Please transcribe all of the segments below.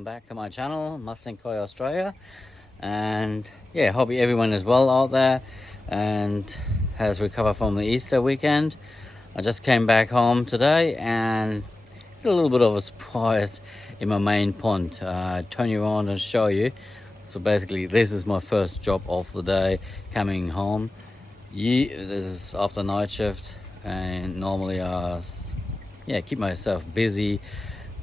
welcome back to my channel, Mustang Koi Australia. And yeah, hope everyone is well out there and has recovered from the Easter weekend. I just came back home today and got a little bit of a surprise in my main pond. Turn you around and show you. So basically this is my first job of the day, coming home. This is after night shift, and normally I keep myself busy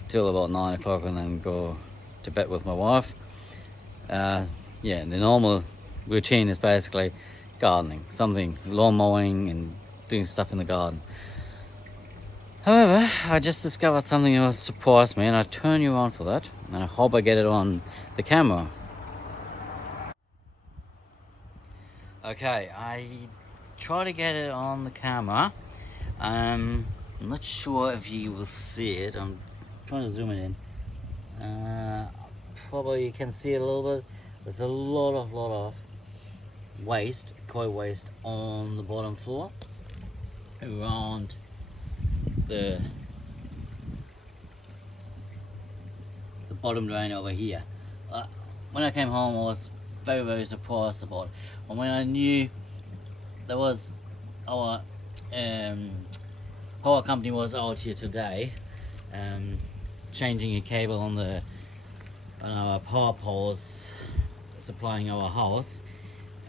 till about 9 o'clock and then go to bed with my wife. The normal routine is basically gardening, something, lawn mowing and doing stuff in the garden. However, I just discovered something that surprised me, and I turn you on for that, and I hope I get it on the camera. Okay, I try to get it on the camera. I'm not sure if you will see it. I'm trying to zoom it in. Probably you can see it a little bit. There's a lot of waste, koi waste, on the bottom floor around the bottom drain over here. When I came home, I was very surprised about it. And when I knew there was our power company was out here today, changing a cable on our power poles supplying our house,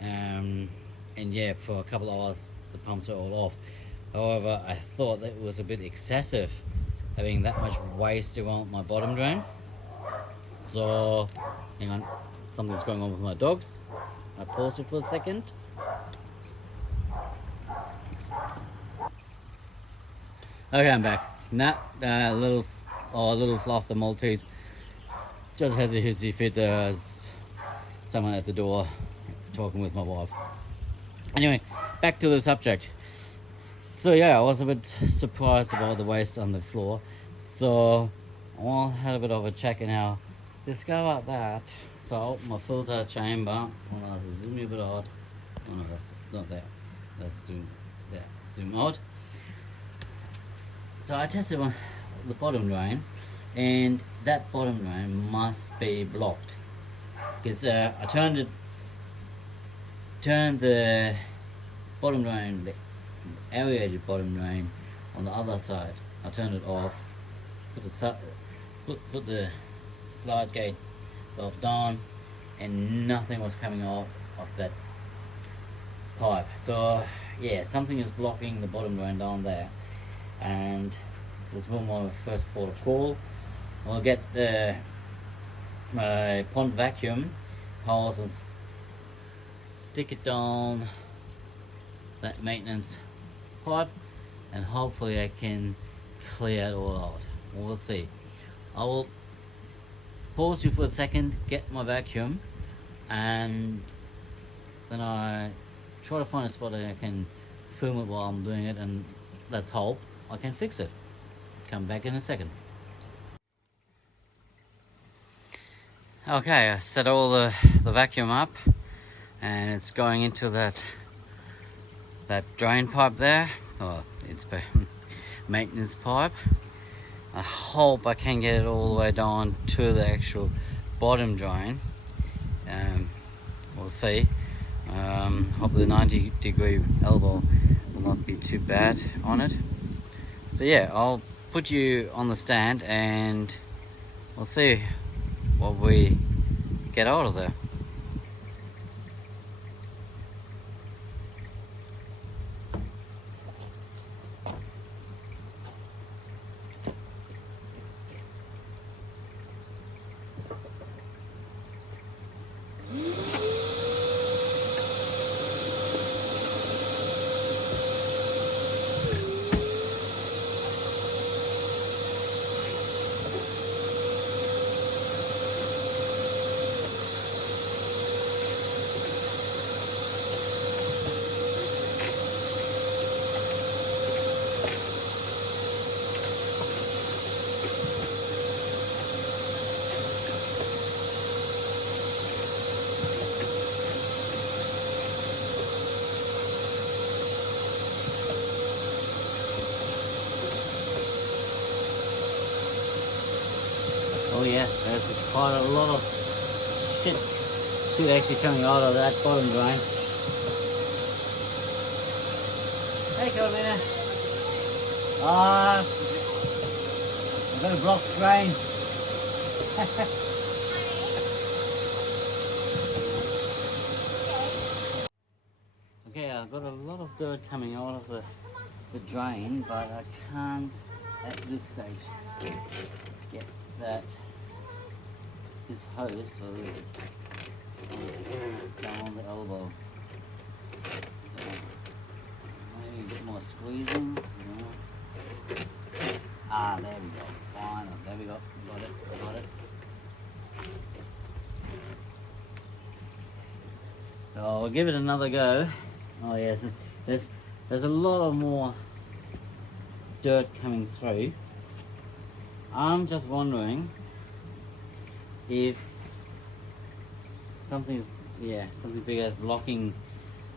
and yeah, for a couple of hours the pumps were all off. However, I thought that it was a bit excessive having that much waste around my bottom drain. So hang on, something's going on with my dogs. I pause it for a second. Okay, I'm back. Now, little Fluff the Maltese just has a hissy fit. There's someone at the door talking with my wife. Anyway, back to the subject. So yeah, I was a bit surprised about the waste on the floor. So I had a bit of a check and I discovered that. So I opened my filter chamber. Well, I'll zoom you a bit out. Oh no, that's not there. Let's zoom there. Zoom out. So I tested the bottom drain, and that bottom drain must be blocked, because I turned the bottom drain, the aerated bottom drain, on the other side. I turned it off, put the slide gate valve down, and nothing was coming out of that pipe. So yeah, something is blocking the bottom drain down there, and this will my first port of call. I'll get my pond vacuum hose and stick it down that maintenance pipe, and hopefully I can clear it all out. We'll see. I will pause you for a second, get my vacuum, and then I try to find a spot that I can film it while I'm doing it, and let's hope I can fix it. Come back in a second. Okay, I set all the vacuum up, and it's going into that drain pipe there. Oh, it's a maintenance pipe. I hope I can get it all the way down to the actual bottom drain. We'll see. Hope the 90-degree elbow will not be too bad on it. So yeah, I'll put you on the stand and we'll see what we get out of there. there's quite a lot of shit actually coming out of that bottom drain. Hey Carolina. I'm gonna block the drain. Okay, I've got a lot of dirt coming out of the drain, but I can't at this stage get this hose, so there's down on the elbow. So maybe a bit more squeezing. There we go. Fine. There we go. Got it. So I'll give it another go. Oh yes, there's a lot of more dirt coming through. I'm just wondering if something bigger is blocking,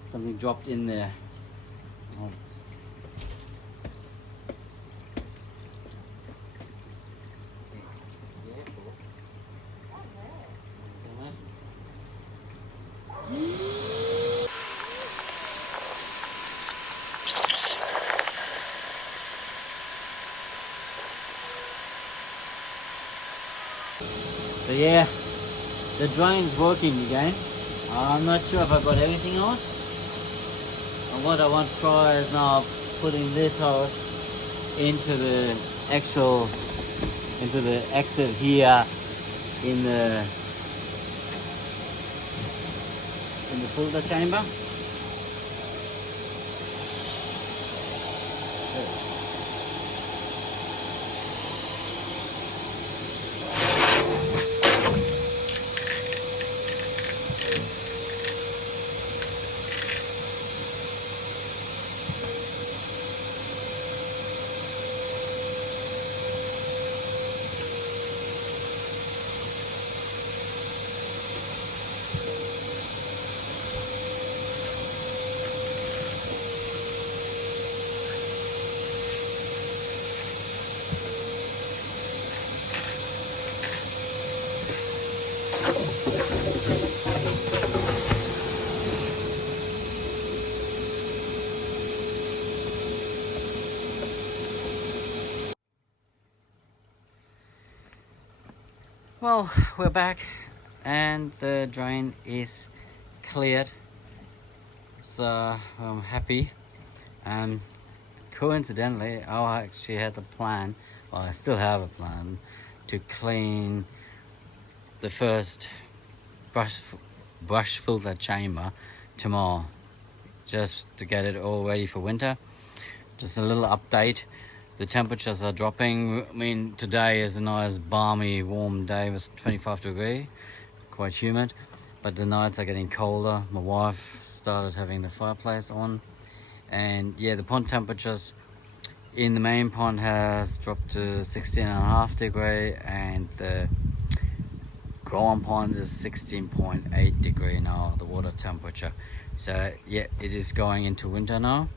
something dropped in there. Oh. So yeah, the drain's working again. I'm not sure if I've got everything on. And what I want to try is now putting this hose into the exit here in the filter chamber. Well, we're back and the drain is cleared, so I'm happy. Coincidentally, I actually had the plan, well, I still have a plan to clean the first brush filter chamber tomorrow, just to get it all ready for winter. Just a little update. The temperatures are dropping. I mean, today is a nice balmy warm day. It was 25 degrees, quite humid, but the nights are getting colder. My wife started having the fireplace on, and yeah, the pond temperatures in the main pond has dropped to 16.5 degrees, and the Grown pond is 16.8 degrees now, the water temperature. So yeah, it is going into winter now.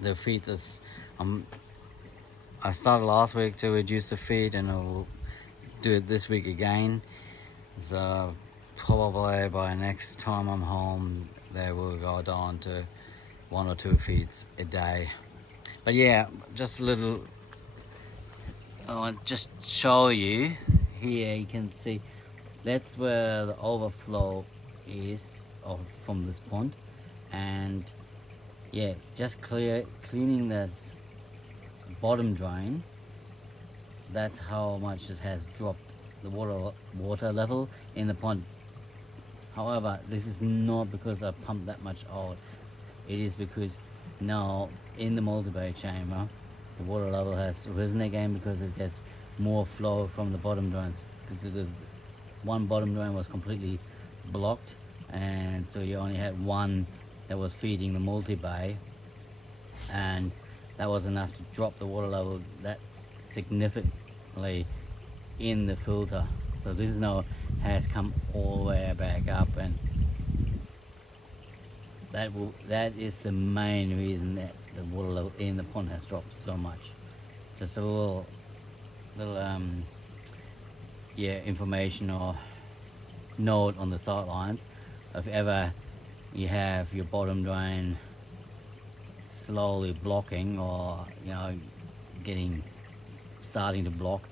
The feed is I started last week to reduce the feed, and I'll do it this week again. So probably by next time I'm home, they will go down to 1 or 2 feeds a day. But yeah, just a little, I want to just show you here. You can see that's where the overflow is from this pond, and yeah, just cleaning this bottom drain. That's how much it has dropped the water level in the pond. However, this is not because I pumped that much out. It is because now in the multi-bay chamber, the water level has risen again because it gets more flow from the bottom drains. Because the one bottom drain was completely blocked, and so you only had one that was feeding the multi-bay, and that was enough to drop the water level that significantly in the filter. So this now has come all the way back up, and that is the main reason that the water level in the pond has dropped so much. Just a little information or note on the sidelines. If ever you have your bottom drain slowly blocking, or starting to block,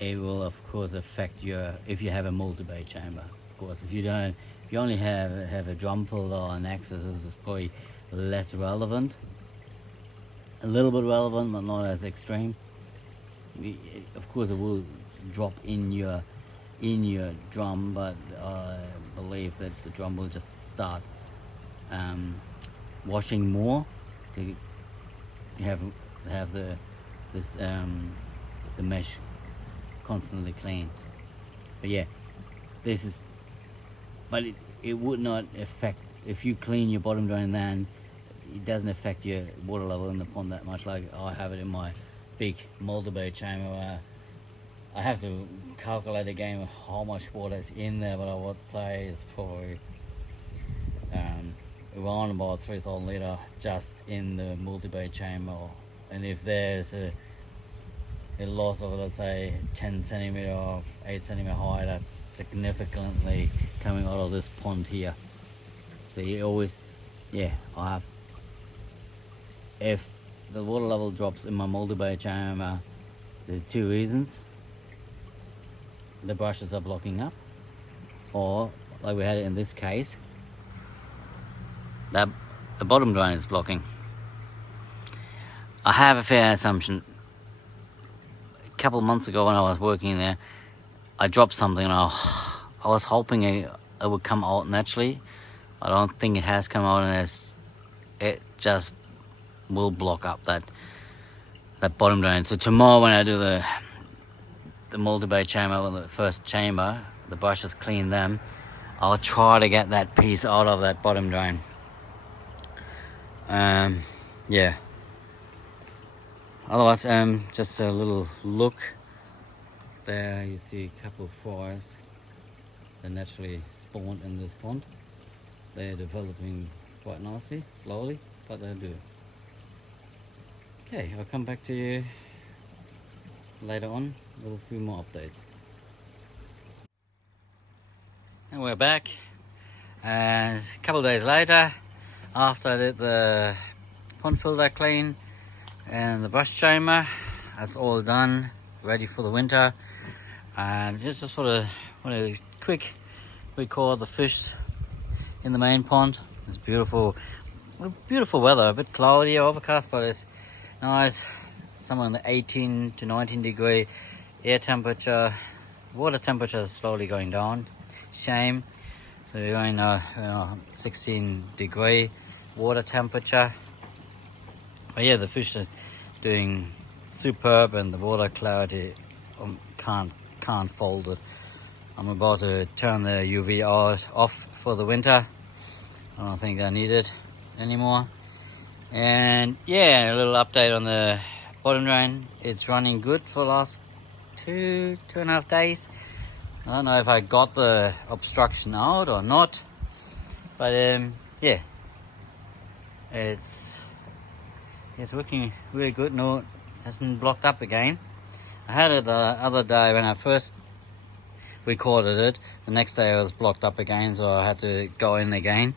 it will of course affect if you have a multi-bay chamber. Of course, if you only have a drum filter or an axis, this is probably less relevant. A little bit relevant, but not as extreme. Of course, it will drop in your drum, but I believe that the drum will just start washing more to have the mesh constantly clean. But yeah, it would not affect, if you clean your bottom drain, then it doesn't affect your water level in the pond that much. Like I have it in my big multi-bay chamber where I have to calculate again how much water is in there, but I would say it's probably around about 3,000 litre just in the multi-bay chamber. And if there's a loss of, let's say, 10 centimeter or 8 centimeter high, that's significantly coming out of this pond here. So you always, if the water level drops in my multi-bay chamber, there's two reasons. The brushes are blocking up, or like we had it in this case, that the bottom drain is blocking. I have a fair assumption. A couple of months ago when I was working there, I dropped something and I was hoping it would come out naturally. I don't think it has come out, and it just will block up that bottom drain. So tomorrow when I do the multi-bay chamber, the first chamber, the brushes clean them, I'll try to get that piece out of that bottom drain. Otherwise, just a little look there. You see a couple of fries that naturally spawned in this pond. They're developing quite nicely, slowly, but they'll do it. Okay, I'll come back to you later on with a few more updates. And we're back, and a couple of days later, after I did the pond filter clean and the brush chamber, that's all done, ready for the winter. And just want to quick record the fish in the main pond. It's beautiful weather, a bit cloudy, overcast, but it's nice. Somewhere in the 18 to 19 degree air temperature. Water temperature is slowly going down. Shame. So we're going 16 degree water temperature. But yeah, the fish is doing superb, and the water clarity can't fold it. I'm about to turn the UV off for the winter. I don't think I need it anymore. And yeah, a little update on the bottom drain. It's running good for the last two and a half days. I don't know if I got the obstruction out or not, but yeah, it's working really good. No, it hasn't blocked up again. I had it the other day when I first recorded it. The next day it was blocked up again, so I had to go in again.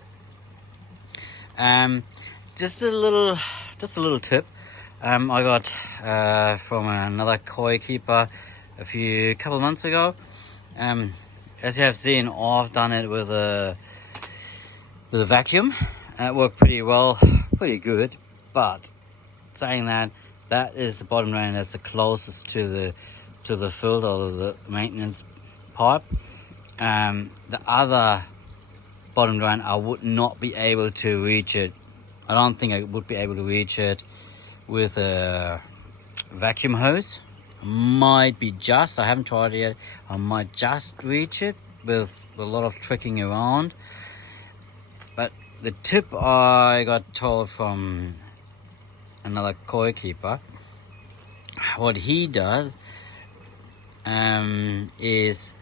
Just a little tip. I got from another koi keeper a couple of months ago. As you have seen, I've done it with a vacuum. It worked pretty well, pretty good. But saying that is the bottom drain that's the closest to the filter or the maintenance pipe. The other bottom drain, I would not be able to reach it. I don't think I would be able to reach it with a vacuum hose. I haven't tried it yet. I might just reach it with a lot of tricking around. But the tip I got told from another koi keeper, what he does is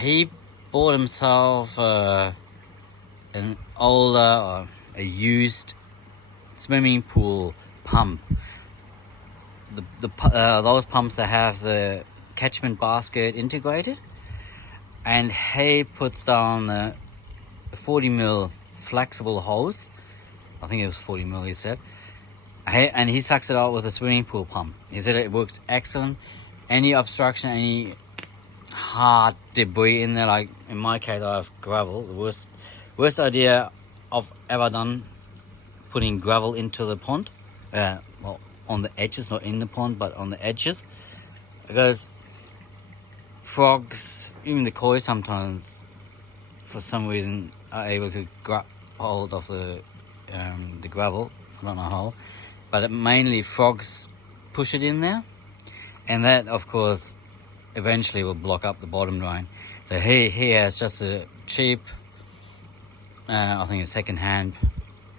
he bought himself an older or a used swimming pool pump. Those pumps that have the catchment basket integrated, and he puts down a 40mm flexible hose. I think it was 40mm, he said. And he sucks it out with a swimming pool pump. He said it works excellent. Any obstruction, any hard debris in there, like in my case I have gravel, the worst idea I've ever done, putting gravel into the pond, well, on the edges, not in the pond but on the edges, because frogs, even the koi sometimes for some reason are able to grab hold of the gravel. I don't know how, but mainly frogs push it in there, and that of course eventually will block up the bottom drain. So he has just a cheap, I think a second-hand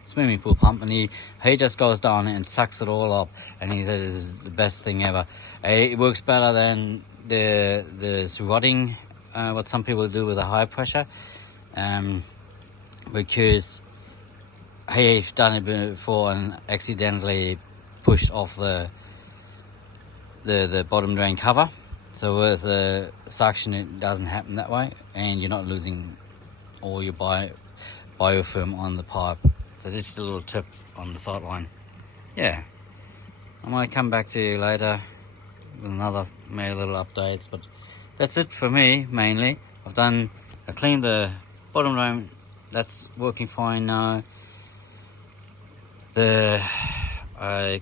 swimming pool pump, and he just goes down and sucks it all up, and he said this is the best thing ever. It works better than the rodding, what some people do with a high pressure, because he's done it before and accidentally pushed off the bottom drain cover. So with the suction, it doesn't happen that way, and you're not losing all your biofilm on the pipe. So this is a little tip on the sideline. Yeah, I might come back to you later with another little updates, but that's it for me mainly. I cleaned the bottom drain, that's working fine now. I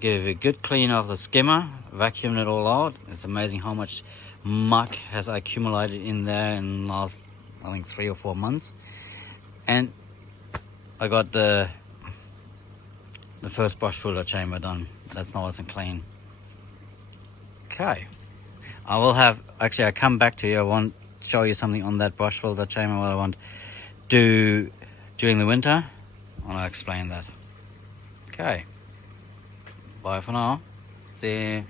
gave a good clean of the skimmer, vacuumed it all out. It's amazing how much muck has accumulated in there in the last, I think, 3 or 4 months. And I got the first brush filter chamber done. That's nice and clean. Okay, I come back to you. I want to show you something on that brush filter chamber, what I want to do during the winter, and I'll explain that. Okay, bye for now. See you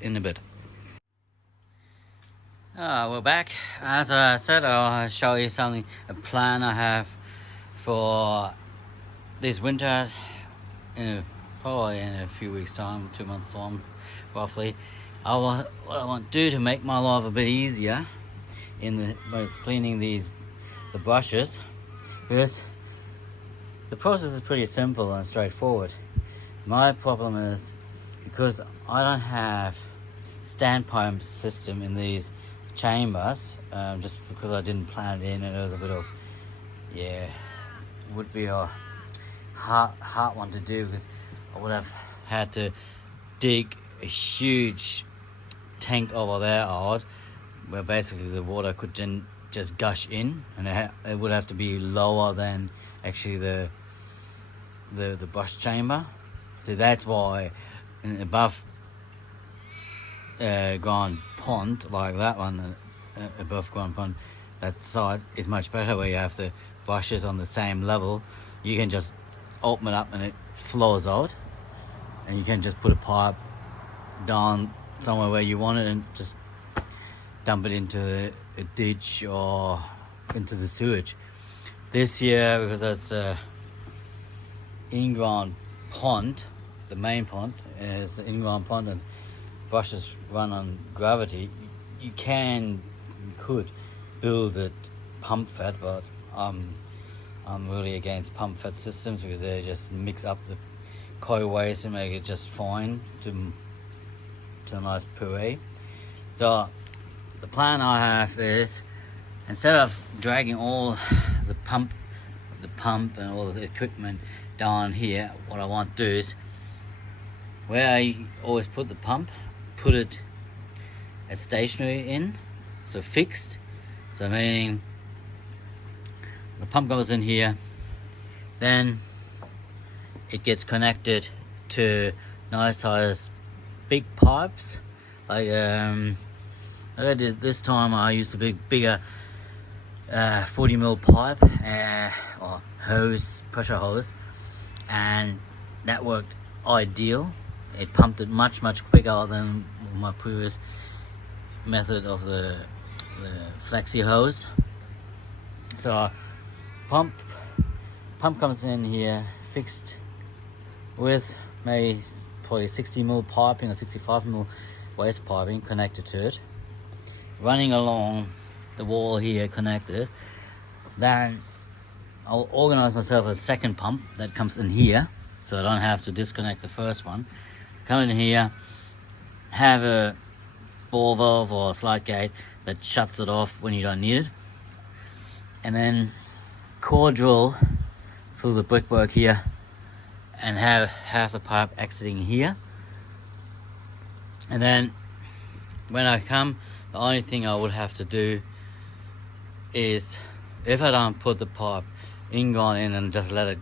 in a bit. We're back. As I said, I'll show you something, a plan I have for this winter, probably in a few weeks time, 2 months time roughly. What I want to do to make my life a bit easier by cleaning the brushes, because the process is pretty simple and straightforward. My problem is, because I don't have standpipe system in these chambers, just because I didn't plan it in, and it was a bit of, would be a hard one to do, because I would have had to dig a huge tank over there out, where basically the water could just gush in, and it would have to be lower than actually the brush chamber. So that's why above ground pond, like that one, above ground pond, that size is much better, where you have the brushes on the same level. You can just open it up and it flows out, and you can just put a pipe down somewhere where you want it and just dump it into a ditch or into the sewage. This year, because it's in-ground pond, the main pond is in-ground pond, and brushes run on gravity, you could build it pump fed, but I'm really against pump fed systems, because they just mix up the koi waste and make it just fine to a nice puree. So the plan I have is, instead of dragging all the pump and all the equipment down here, what I want to do is, where I always put the pump, put it as stationary in, so fixed. So meaning the pump goes in here, then it gets connected to nice size big pipes, like I did this time. I used a bigger 40mm pipe or hose, pressure hose, and that worked ideal. It pumped it much quicker than my previous method of the flexi hose. So pump comes in here fixed with maybe probably 60mm piping or 65mm waste piping connected to it, running along the wall here connected. Then I'll organize myself a second pump that comes in here, so I don't have to disconnect the first one. Come in here, have a ball valve or a slide gate that shuts it off when you don't need it, and then core drill through the brickwork here and have half the pipe exiting here. And then when I come, the only thing I would have to do is, if I don't put the pipe ingon in and just let it,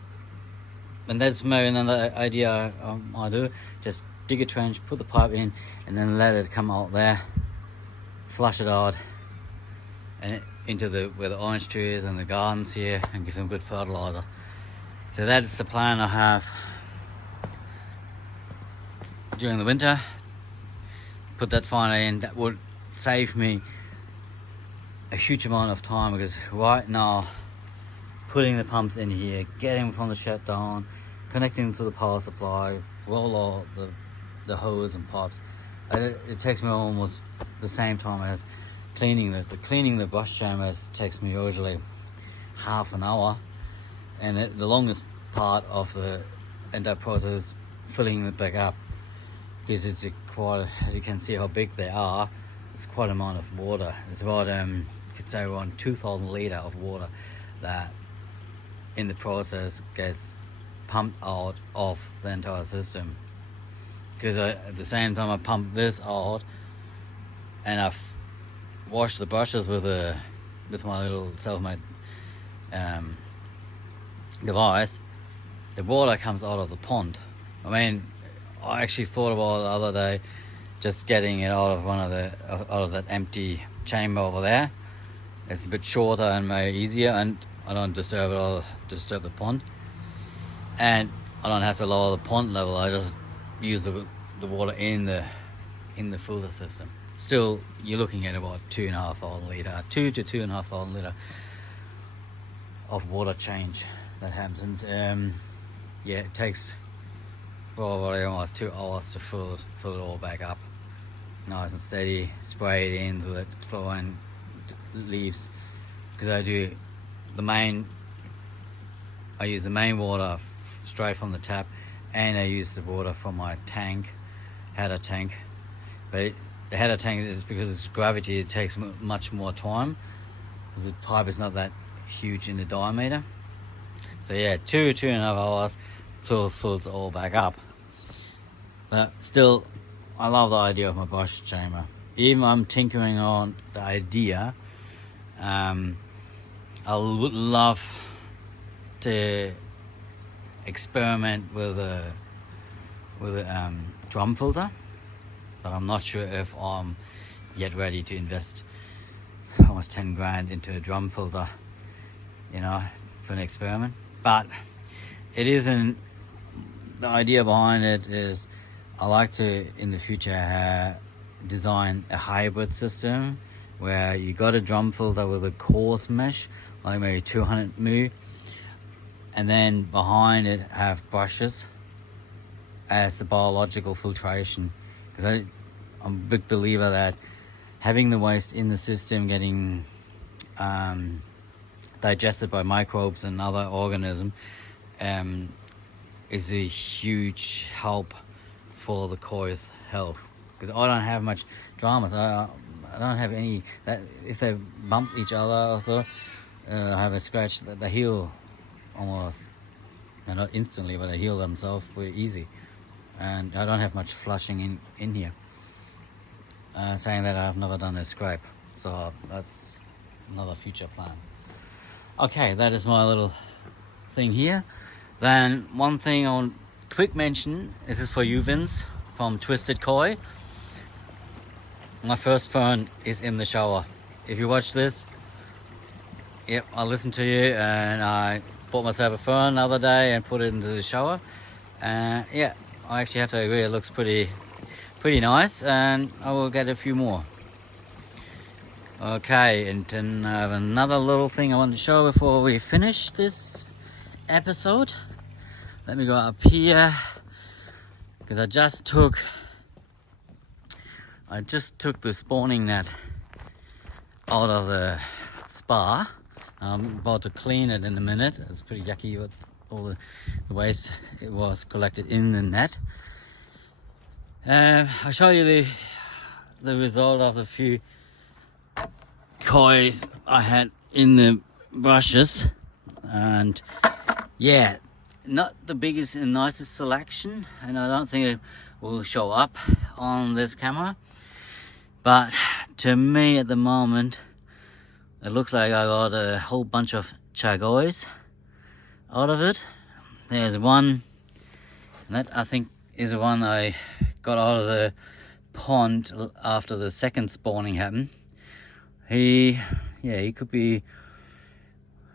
and that's maybe another idea I do, just dig a trench, put the pipe in, and then let it come out there, flush it out and into where the orange trees and the gardens here, and give them good fertilizer. So that's the plan I have during the winter. Put that finally in. That would save me a huge amount of time, because right now putting the pumps in here, getting them from the shed down, connecting them to the power supply, roll out the hose and pipes, it takes me almost the same time as cleaning the brush chambers. Takes me usually half an hour, and the longest part of the entire process is filling it back up, because it's quite, you can see how big they are. It's quite an amount of water. It's about you could say around 2,000 litre of water that in the process gets pumped out of the entire system. Because at the same time I pump this out and I've washed the brushes with my little self-made device, the water comes out of the pond. I mean, I actually thought about it the other day, just getting it out of that empty chamber over there. It's a bit shorter and maybe easier, and I don't disturb the pond, and I don't have to lower the pond level. I just use the water in the filter system. Still, you're looking at about 2,500 litre, 2 to 2,500 litre of water change that happens. And yeah, it takes probably almost 2 hours to fill it all back up, nice and steady. Spray it into the flowing leaves, because I use the main water straight from the tap, and I use the water from my header tank. But the header tank is, because it's gravity, it takes much more time, because the pipe is not that huge in the diameter. So yeah, 2.5 hours till it fills all back up. But still, I love the idea of my brush chamber. Even I'm tinkering on the idea. I would love to experiment with a drum filter, but I'm not sure if I'm yet ready to invest almost 10 grand into a drum filter, for an experiment. But it isn't, the idea behind it is I like to in the future design a hybrid system where you got a drum filter with a coarse mesh, like maybe 200 mil, and then behind it have brushes as the biological filtration. Because I'm a big believer that having the waste in the system getting digested by microbes and other organisms is a huge help for the core's health. Because I don't have much dramas. I don't have any that if they bump each other or so, have a scratch, that they heal almost, not instantly, but they heal themselves pretty easy. And I don't have much flushing in here. Saying that, I've never done a scrape, so that's another future plan. Okay, that is my little thing here. Then one thing I want quick mention, this is for you, Vince, from Twisted Koi. My first phone is in the shower. If you watch this, yep, I listened to you, and I bought myself a phone the other day and put it into the shower. Yeah, I actually have to agree, it looks pretty nice, and I will get a few more. Okay, and then I have another little thing I want to show before we finish this episode. Let me go up here, because I just took I just took the spawning net out of the spa. I'm about to clean it in a minute. It's pretty yucky with all the waste it was collected in the net. I'll show you the result of the few kois I had in the brushes, and yeah, not the biggest and nicest selection, and I don't think it will show up on this camera, but to me at the moment it looks like I got a whole bunch of chagois out of it. There's one, and that I think is the one I got out of the pond after the second spawning happened. He could be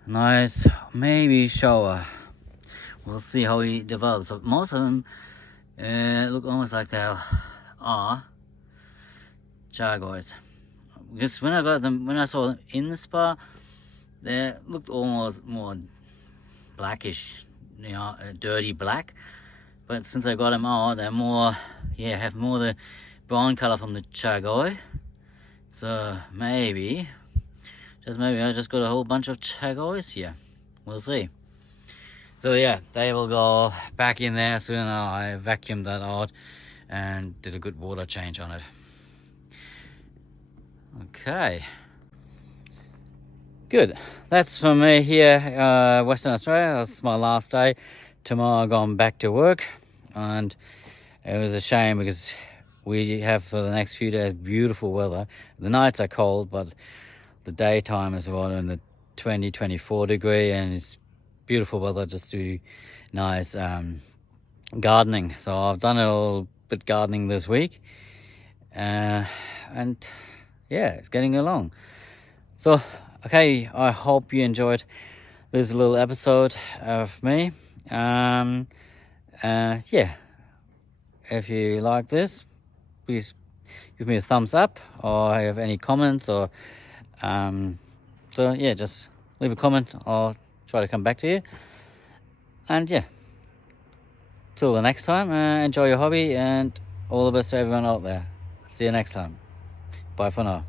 nice, maybe shower. We'll see how he develops. So most of them look almost like they are chagois. Because when I saw them in the spa, they looked almost more blackish, dirty black. But since I got them out, they're more, have more the brown color from the chagoi. So maybe, just maybe, I just got a whole bunch of chagois here. We'll see. So yeah, they will go back in there soon. I vacuumed that out and did a good water change on it. Okay. Good. That's for me here, Western Australia. That's my last day. Tomorrow I'm going back to work, and it was a shame because we have for the next few days beautiful weather. The nights are cold, but the daytime is about in the 20-24 degree, and it's beautiful weather just to do nice gardening. So I've done a little bit gardening this week, and yeah, it's getting along. So okay, I hope you enjoyed this little episode of me. Yeah, if you like this, please give me a thumbs up, or have any comments, or so yeah, just leave a comment. I'll try to come back to you. And yeah, till the next time, enjoy your hobby, and all the best to everyone out there. See you next time. Bye for now.